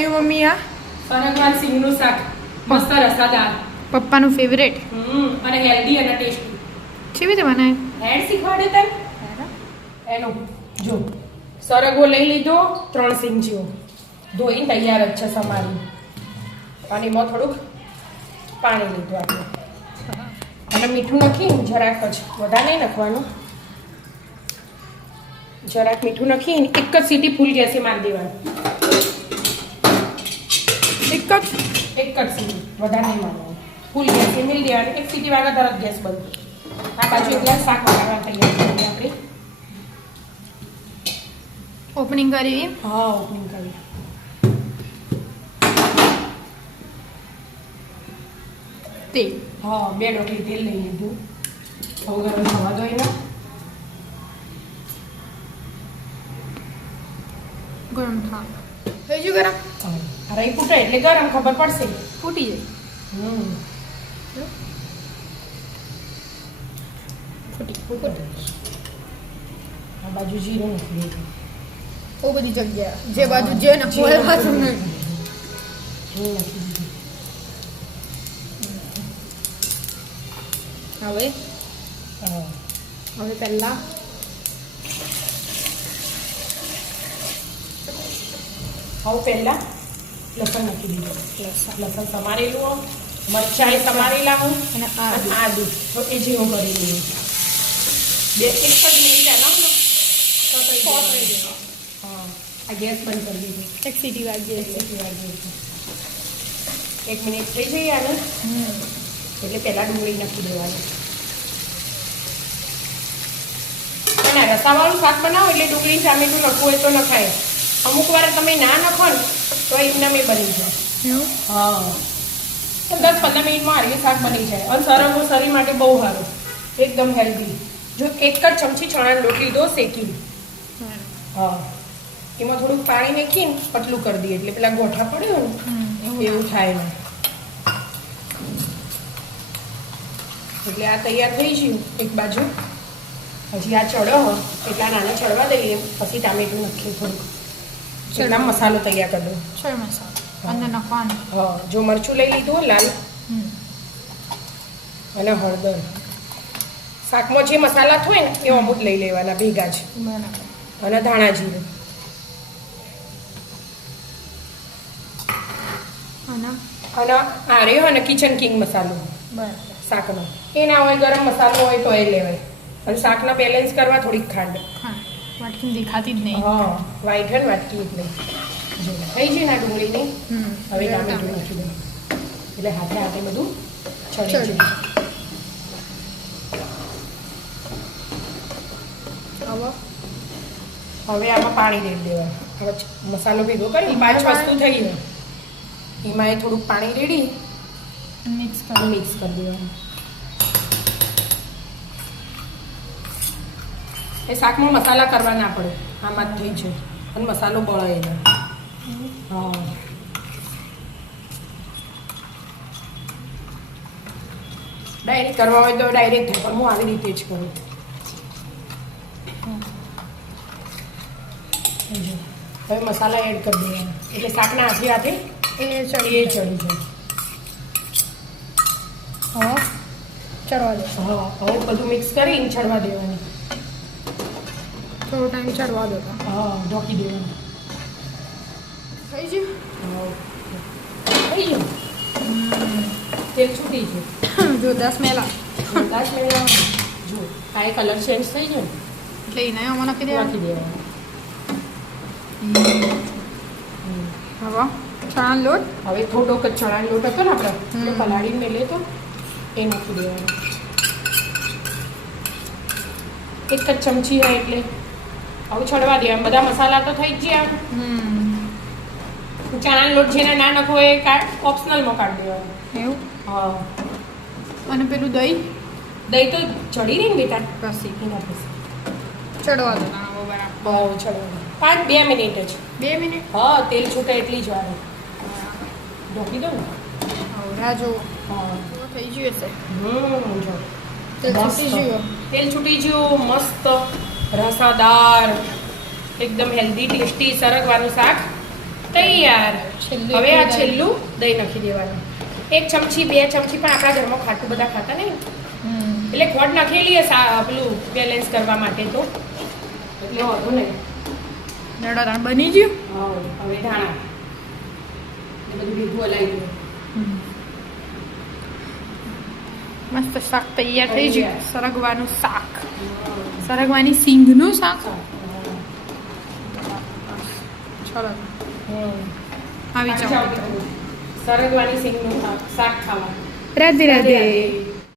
બનાવ્યું મમ્મી આ? સરગવા સિંગનું શાક, મસ્ત રસાદાર, પપ્પાનું ફેવરેટ. અને હેલ્ધી અને ટેસ્ટી. કેવી રીતે બનાવ્યું? હેડ શીખવાડે તને એનું જો સરગવો લઈ લીધો 3 સિંગ જેવો ધોઈને તૈયાર જ છે સમારી અને એમાં થોડુંક પાણી લીધું આપણે અને મીઠું નાખી જરાક જ વધારે નહીં નાખવાનું જરાક મીઠું નાખીને એક જ સીટી ફૂલ ગેસે મારી દેવાનું એક જ સીટી વધારે નહીં મારવાનું ફૂલ ગેસે મિલ દેવાનું એક સીટી વાગા તરત ગેસ બંધ આ બાજુ એકલા શાક વગાડવા તૈયાર કરીએ આપણે ઓપનિંગ કરી. હા ઓપનિંગ કરી તેલ. હા 2 ડોકલી તેલ લઈ લીધું હવે ગરમ થવા દો એને ગરમ થા થઈ ગયું ગરમ. રહી ફૂટે એટલે ગરમ ખબર પડશે ફૂટી જાય. ફૂટે આ બાજુ જીરું નાખી દીધું બહુ બધી જગ્યા જે બાજુ જે ને કોઈ બાજુ નહીં. જીરું નાખી દીધું હવે પહેલા પહેલાં લસણ નાખી દીધું લસણ સમારેલું મરચાં સમારેલા હું અને આદુ તો એ જેવું કરી લઈએ એક જ મિનિટ એના હા આ ગેસ બંધ કરી દીધું એક સીટી વાગી એક મિનિટ થઈ જઈએ આને એટલે પહેલાં ડુંગળી નાખી દેવાની અને રસાવાળું શાક બનાવો એટલે ડુંગળી ટામેટું નાખવું હોય તો નખાય અમુક વાર તમે ના નાખો ને તો એમના મેં બની જાય હા 10-15 મિનિટમાં હારી શાક બની જાય અને સરગવો શરીર માટે બહુ સારું એકદમ હેલ્ધી જો એક જ ચમચી ચણાનો લોટ લીધો શેકી હા એમાં થોડુંક પાણી નાખીને પતલું કરી દઈએ એટલે પેલા ગોઠા પડ્યો ને એવું થાય ને એટલે આ તૈયાર થઈ ગયું એક બાજુ હજી આ ચડો એટલા નાના ચડવા દઈએ પછી ટામેટું નાખીએ થોડુંક એટલા મસાલો તૈયાર કરી દો ચડ મસાલો અંદર નાખવાનું. હા જો મરચું લઈ લીધું લાલ અને હળદર શાકમાં જે મસાલા હોય ને એ અમુક લઈ લેવાના ભેગા જ અને ધાણા જીરું અને આ રહ્યો અને કિચન કિંગ મસાલો શાકનો એ ના હોય ગરમ મસાલો હોય તો એ લેવાય અને શાકના બેલેન્સ કરવા થોડીક ખાંડ વાટકી દેખાતી જ નહીં. હા વ્હાઈટ હે વાટકી એટલે જો થઈ ગઈ ના ડુંગળીની હવે ટામેટું નાખી દઉં એટલે હાથે હાથે બધું ચડી જાય હવે આમાં પાણી રેડી દેવાનું હવે મસાલો ભેગો કરી 5 વસ્તુ થઈ ને એમાં એ થોડુંક પાણી રેડી મિક્સ કરી દેવાનું એ શાકમાં મસાલા કરવા ના પડે આમાં જ થઈ જાય અને મસાલો બળાય એને હા ડાયરેક્ટ કરવા હોય તો ડાયરેક્ટ થાય પણ હું આવી રીતે જ કરું હવે મસાલા એડ કરી દેવાના એટલે શાકના હાથે હાથે એ ચડી જાય હા ચડવા દે. હા હવે બધું મિક્સ કરીને ચડવા દેવાની થોડો ટાઈમ ચડવા દો. હા ઢોકી દેવાનું થઈ ગયું. થઈ ગયું તેલ છૂટી ગયું જો 10 મેલા 10 મિનિટ જો આ એ કલર ચેન્જ થઈ ગયો એટલે એને આમાં નાખી દેવાનું. નાખી દેવાનું હવે ચણાનો લોટ હવે થોડોક જ ચણાનો લોટ હતો ને આપણે પલાળીને મેલે તો એ નાખી દેવાનું એક જ ચમચી હોય એટલે હવે છોડવા દેવાનું બધા મસાલા તો થઈ જ ગયા ચણાનો લોટ જેને ના નાખવો એ ઓપ્શનલમાં કાઢી દેવાનું એવું. હા અને પેલું દહીં દહીં તો ચડી રહી ને બેટા પછી એના પછી ચડવા દો. બરાબર બહુ ચડવાનું 2 મિનિટ જ 2 મિનિટ. હા તેલ છૂટે એટલી જ વાર ઢોકી દો ને હવરા જો હા થઈ ગયું હશે. જો તેલ છૂટી ગયું. તેલ છૂટી ગયું મસ્ત રસાદાર એકદમ હેલ્ધી ટેસ્ટી સરગવાનું શાક તૈયાર. નહીં યાર છેલ્લું હવે આ દહીં. છેલ્લું દહીં નાખી દેવાનું 1 ચમચી 2 ચમચી પણ આપણા ઘરમાં ખાટું બધા ખાતા નહીં એટલે ખોટ નાખેલી હે પેલું બેલેન્સ કરવા માટે તો એટલે વાંધો નહીં નડો તાણ બની ગયું. હા હવે ધાણા એ બધું ભેગું હલાવી દો મસ્ત શાક તૈયાર થઈ થઈ ગયું. ગયા. સરગવાનું શાક, સરગવાની સિંગનું શાક. ચલો આવી જાઓ. સરગવાની સિંગનું શાક ખાવા રાધે રાધે. રાધે.